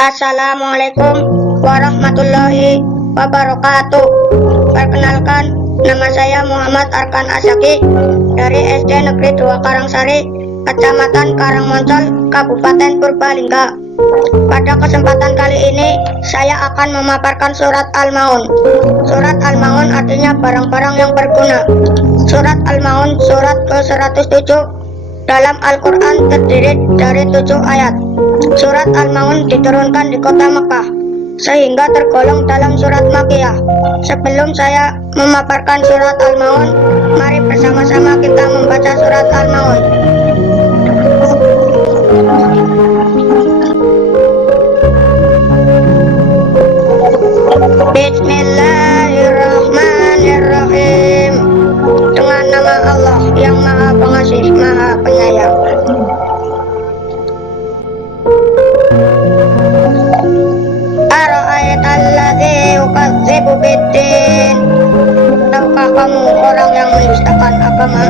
Assalamualaikum warahmatullahi wabarakatuh. Perkenalkan, nama saya Muhammad Arkan Asaki dari SD Negeri 2 Karangsari, Kecamatan Karangmoncol, Kabupaten Purbalingga. Pada kesempatan kali ini, saya akan memaparkan surat Al-Maun. Surat Al-Maun artinya barang-barang yang berguna. Surat Al-Maun surat ke-107 dalam Al-Quran terdiri dari 7 ayat. Surat Al-Maun diturunkan di kota Mekah, sehingga tergolong dalam surat Makkiyah. Sebelum saya memaparkan surat Al-Maun, mari bersama-sama kita membaca surat Al-Maun. Bismillahirrahmanirrahim. Dengan nama Allah yang Maha Pengasih, Maha Penyayang. Ara'aitalladzi yukadzibu biddin. Tahukah kamu orang yang mendustakan agama?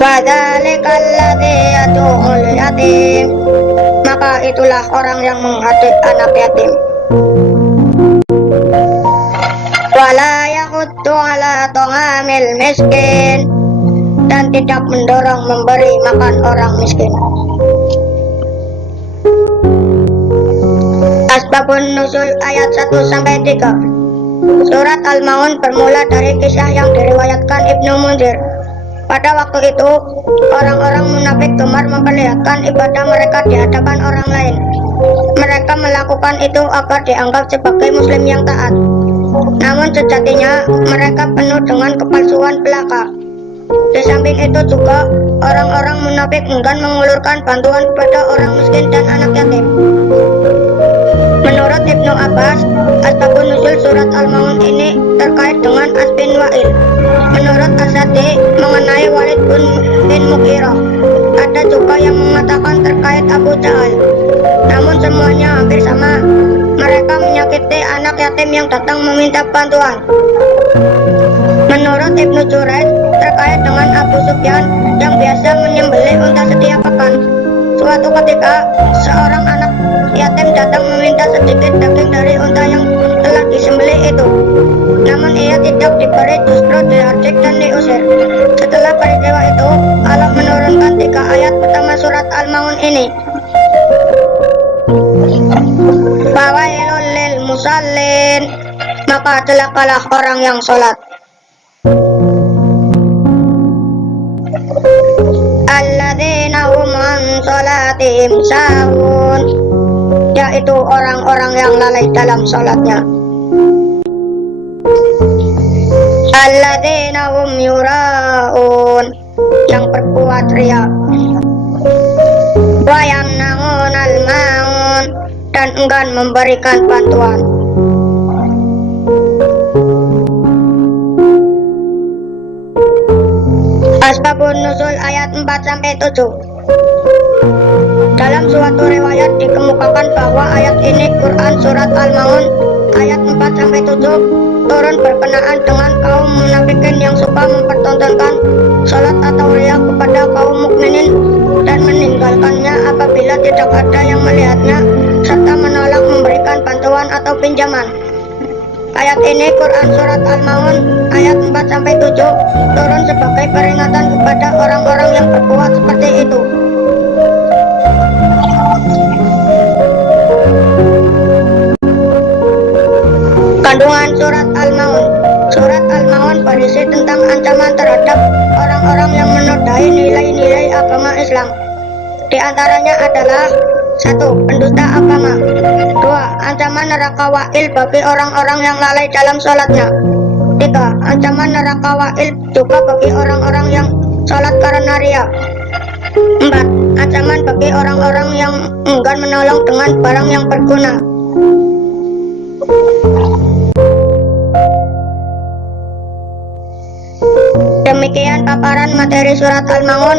Fadzalikal-ladzi yad'ul yatim. Maka itulah orang yang menghadap anak yatim. Wala yahuddu ala ta'amil miskin. Dan tidak mendorong memberi makan orang miskin. Asbabun nuzul ayat 1-3. Surat Al-Maun bermula dari kisah yang diriwayatkan Ibnu Munzir. Pada waktu itu, orang-orang munafik gemar memperlihatkan ibadah mereka di hadapan orang lain. Mereka melakukan itu agar dianggap sebagai muslim yang taat. Namun sejatinya, mereka penuh dengan kepalsuan belaka. Di samping itu juga, orang-orang munafik enggan mengulurkan bantuan kepada orang miskin dan anak yatim. Menurut Ibnu Abbas, asbabun nuzul surat Al-Maun ini terkait dengan As bin Wa'il. Menurut As-Sadi mengenai Walid bin Mughirah. Ada juga yang mengatakan terkait Abu Jahal. Namun semuanya hampir sama. Mereka menyakiti anak yatim yang datang meminta bantuan. Menurut Ibnu Jurayj, terkait dengan Abu Sufyan yang biasa menyembelih unta setiap pekan. Suatu ketika, seorang anak yatim datang meminta sedikit daging dari unta yang telah disembelih itu. Namun ia tidak diberi, justru dihardik dan diusir. Setelah peristiwa itu, Allah menurunkan 3 ayat pertama surat Al-Maun ini. Fawailul lil musallin. Maka celakalah orang yang sholat. Alladzina hum an sholatihim sahun. Yaitu orang-orang yang lalai dalam sholatnya. Alladzina hum yura'un. Yang berbuat riya. Wa yamna'unal ma'un. Dan enggan memberikan bantuan. Asbabun nuzul ayat 4-7. Dalam suatu riwayat dikemukakan bahwa ayat ini Quran surat Al-Maun ayat 4-7 turun berkenaan dengan kaum munafikin yang suka mempertontonkan salat atau riya kepada kaum mukminin dan meninggalkannya apabila tidak ada yang melihatnya serta menolak memberikan bantuan atau pinjaman. Ayat ini Quran surat Al-Maun ayat 4-7 turun sebagai peringatan kepada orang-orang yang berbuat seperti itu. Kandungan surat Al-Maun. Surat Al-Maun berisi tentang ancaman terhadap orang-orang yang menodai nilai-nilai agama Islam. Di antaranya adalah 1. Pendusta agama. 2. Ancaman neraka wa'il bagi orang-orang yang lalai dalam sholatnya. 3. Ancaman neraka wa'il juga bagi orang-orang yang sholat karena riya. 4. Ancaman bagi orang-orang yang enggan menolong dengan barang yang berguna. Demikian paparan materi surat Al-Maun.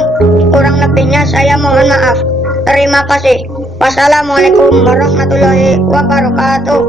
Kurang lebihnya saya mohon maaf. Terima kasih. Wassalamualaikum warahmatullahi wabarakatuh.